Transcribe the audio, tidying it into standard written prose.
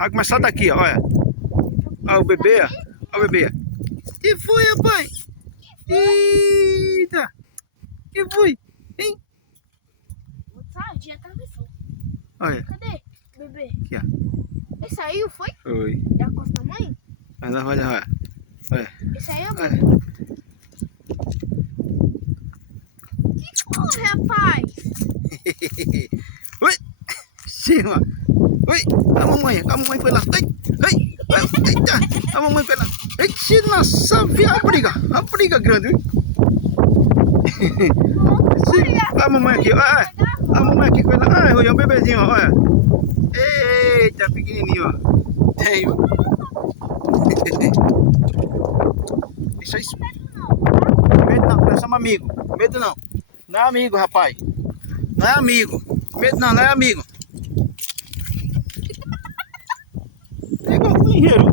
Vai começar daqui, ó, olha. Olha o bebê, ó. Olha o bebê. Que foi, rapaz? Eita! Que foi? Hein? O dia tá vendo. Olha. Cadê o bebê? Aqui, ó. Esse aí foi? Foi. Da costa da mãe? Olha, olha, olha. Olha. Esse aí é bom. Olha. Que porra, rapaz? Oi! Sim, ó. Oi! A mamãe foi lá. Oi! Oi! Oi! Eita! A mamãe foi lá. Eita, nossa, vi a briga grande, viu? Olha a mamãe aqui, olha. A mamãe aqui foi lá. Ah, olha o bebezinho, ó, olha. Eita, pequenininho, ó. Tem. Isso aí. Medo não, nós somos amigos. Medo não. Não é amigo, rapaz. Não é amigo. Medo não, não é amigo. É igual o ligeiro.